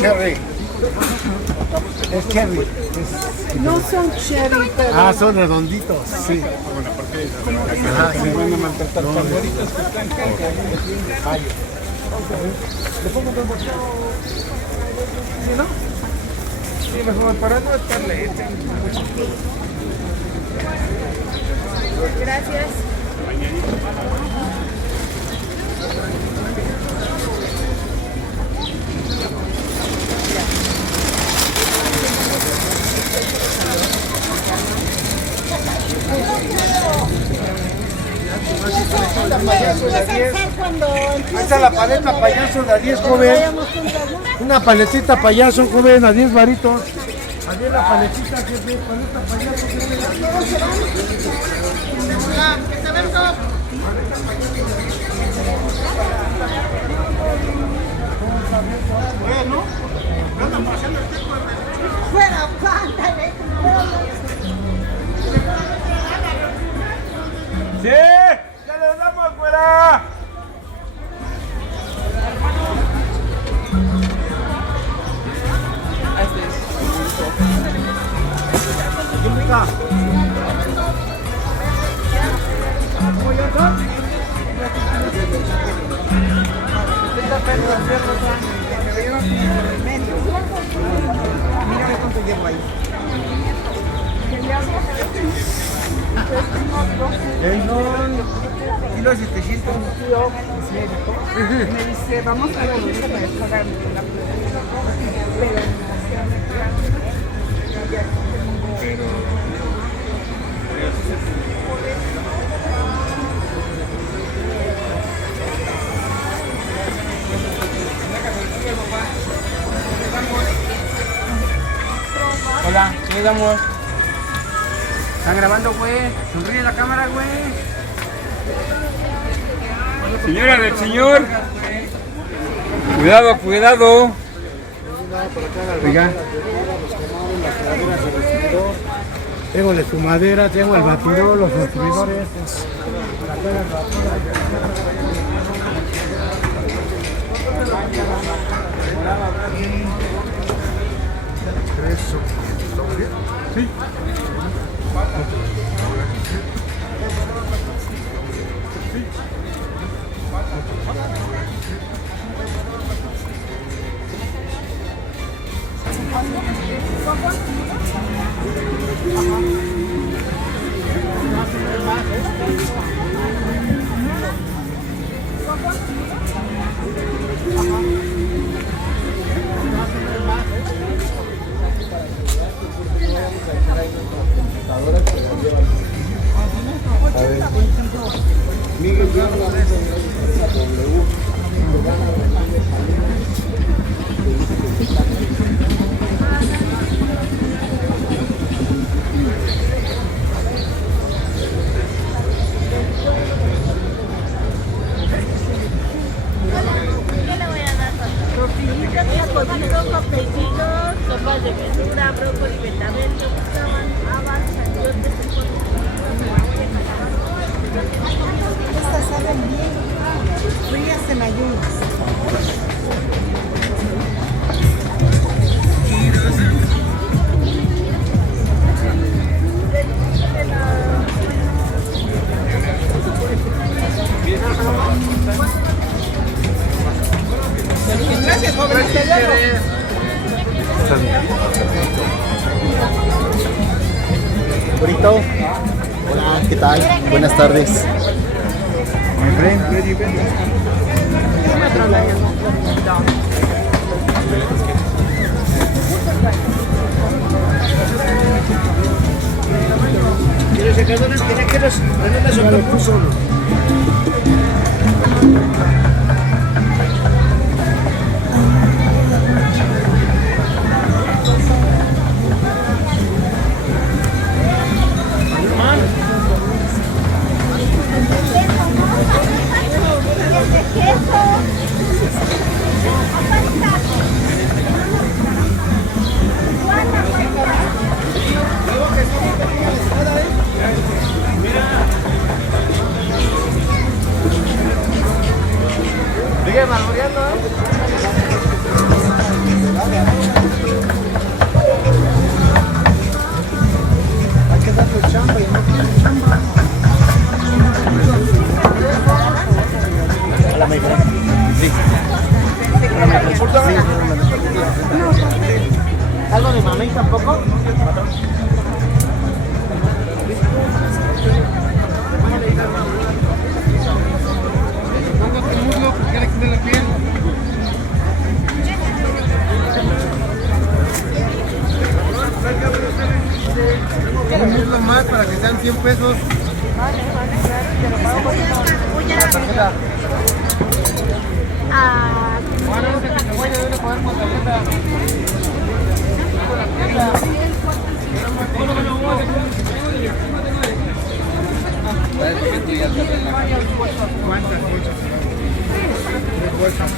cherry. Es cherry. No son cherry, pero... Ah, son redonditos, sí. Ajá, se van a maltratar. No, Favoritos que están fallo. ¿Le pongo dos botellas? ¿Sí, no? Sí, mejor para no estar lento. Gracias. Ahí está la paleta payaso de a 10, joven. Una paletita payaso, joven, a 10 varitos. A 10 la paletita, jefe, paleta payaso, jefe. Fuera, pántale. ¡Sí! ¡Ya le damos, güera! Mira cuánto llevo ahí. Kilo 700. Me dice, vamos a la lista para pagar la Hola, ¿qué le damos? Están grabando, güey. Sonríe la cámara, güey. Señora del señor. Cuidado, cuidado. Oiga. Tengo la espumadera, tengo el batidor, los consumidores. Sí. sopas de verdura, brócoli, betabel, habas, chayotes, estas saben bien frías en ayunas. Gracias, joven. Bonito. Hola, ¿qué tal? Buenas tardes. ¿Quieres secadores? ¿Quieres ponerle sobre el pulso? La tarjeta. Ah, Bueno, no sé que te voy a poder con tarjeta. ¿Cuántas bolsas? 3 bolsas.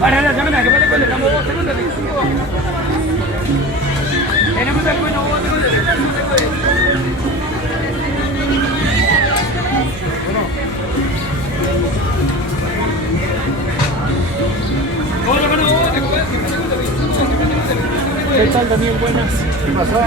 Ahora la semana que me estamos 2 segundos. Tenemos el bueno 2 segundos. ¿Qué tal, Daniel? Buenas. ¿Qué pasó?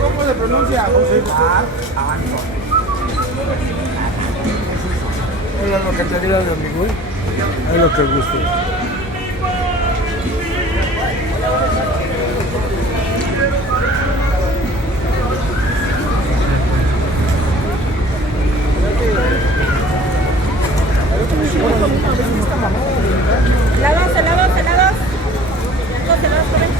¿Cómo se pronuncia? Es la localidad de amigo, es lo que guste. helados, helados, helados. Los helados, comen.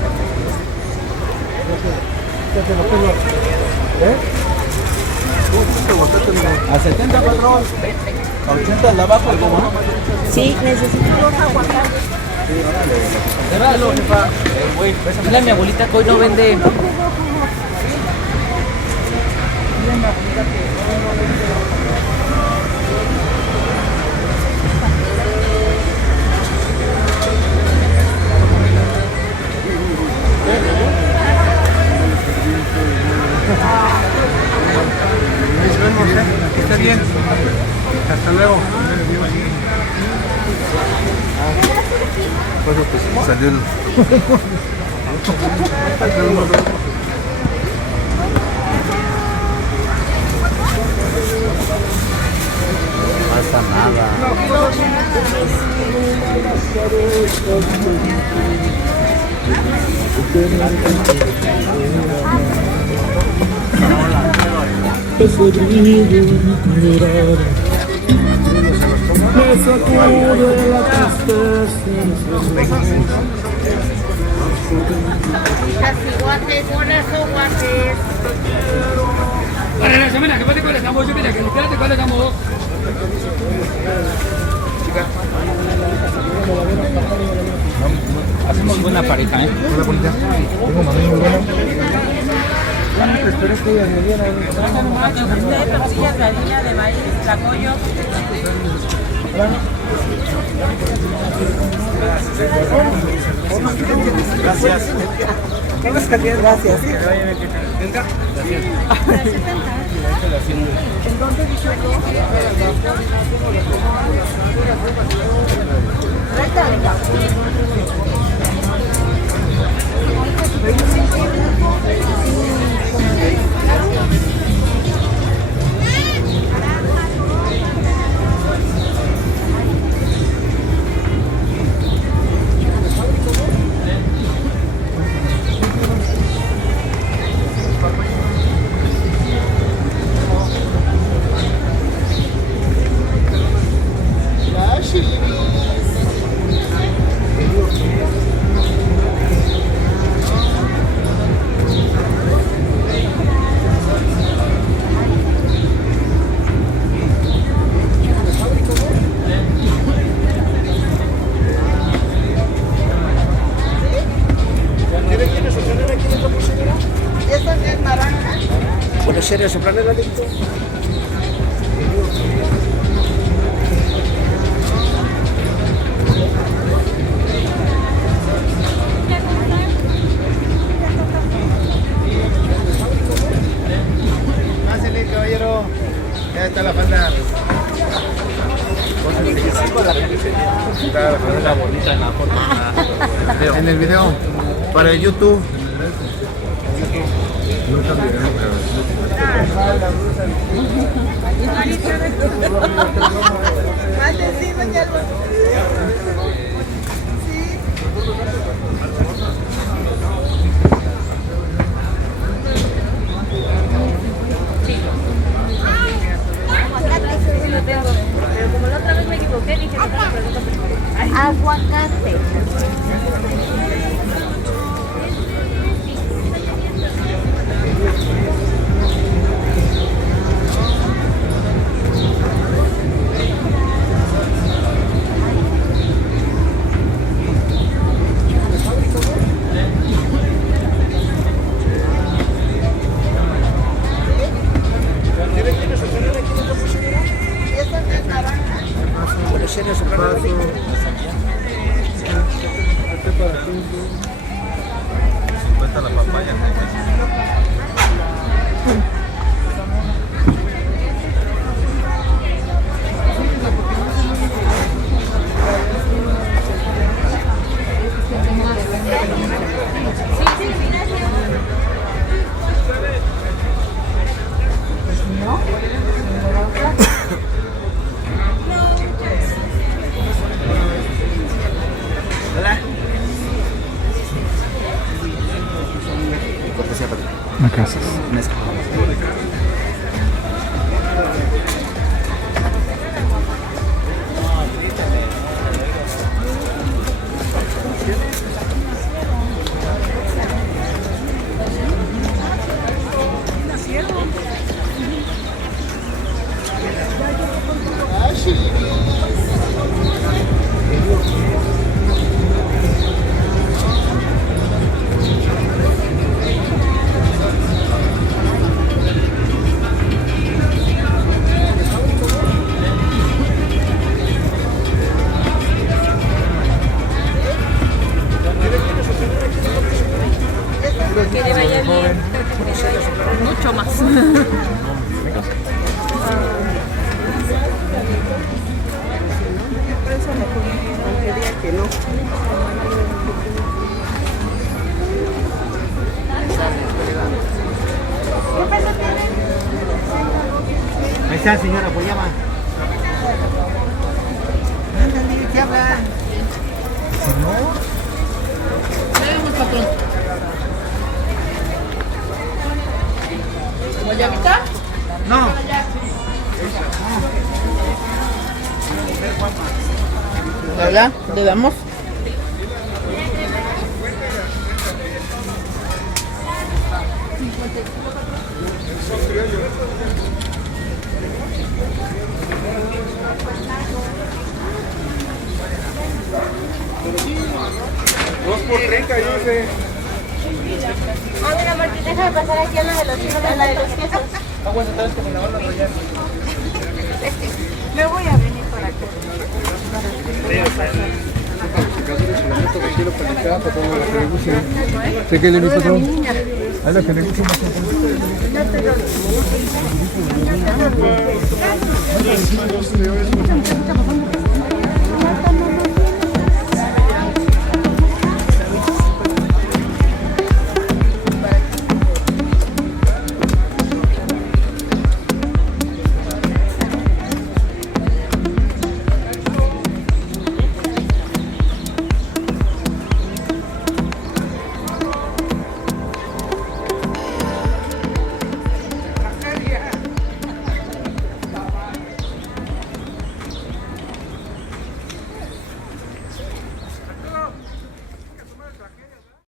A 70 patrón. A 80 la bajo, ¿cómo no? Sí, necesito los aguacates. Cerralo, jefa. Dile a mi abuelita que hoy no vende. Dile a mi abuelita que hoy no vende. Nos vemos, que esté bien. Hasta luego. Pues salió el... No pasa nada. Ese brillo en tu mirada me sacude la tristeza. Así guates, con esos guates. Para la semana que pase con el estamos, yo mira que nos queda cuál estamos dos. Hacemos buena pareja, ¿eh? Hola, bonita. Tengo un amigo muy bueno. Espero que me dieran Tortillas de harina, de maíz, tlacoyo. Gracias. Gracias. Venga. ¿Esa es naranja? ¿Puede ser eso, planeta adicto? en el video. Para el YouTube. Pero como la otra vez me equivoqué, dije que no la pregunta principal. Aguacate. Gracias. Que le vaya bien. Mucho más. Ahí está, señora, pues llama. Ándale, ¿qué habla? ¿Guayabita? No. ¿Verdad? ¿Le damos? Dos por 30, yo sé. Ah, mira, Martín, déjame pasar aquí a la de los hijos de la de los quesos. Me voy a venir por acá. Sé que le gusta todo. A la que le gusta más.